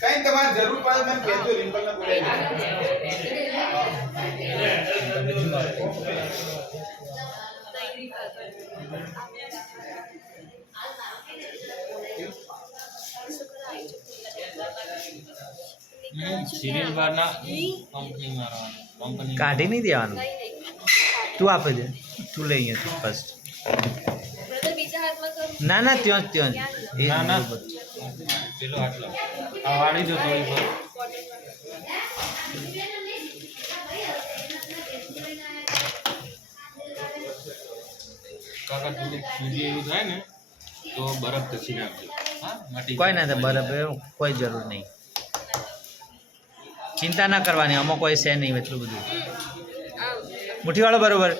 कहीं तुम्हारी जरूर पड़े मैं कहते रिंपल ना बोले सीरियल वाला कंपनी मारा कंपनी काढ़ी नहीं दिया तू आप दे तू ले फर्स्ट ना ना त्यों त्यों ना ना પેલો આટલો આ વાળી દો થોડી પર કાકા સુધી એવું થાય ને તો બરફ ઘસી નાખજો હા માટી कोई ना बर्फ कोई जरूर नहीं चिंता ना करवानी अमो कोई से नहीं एटलू बधु मुठी वालों बरोबर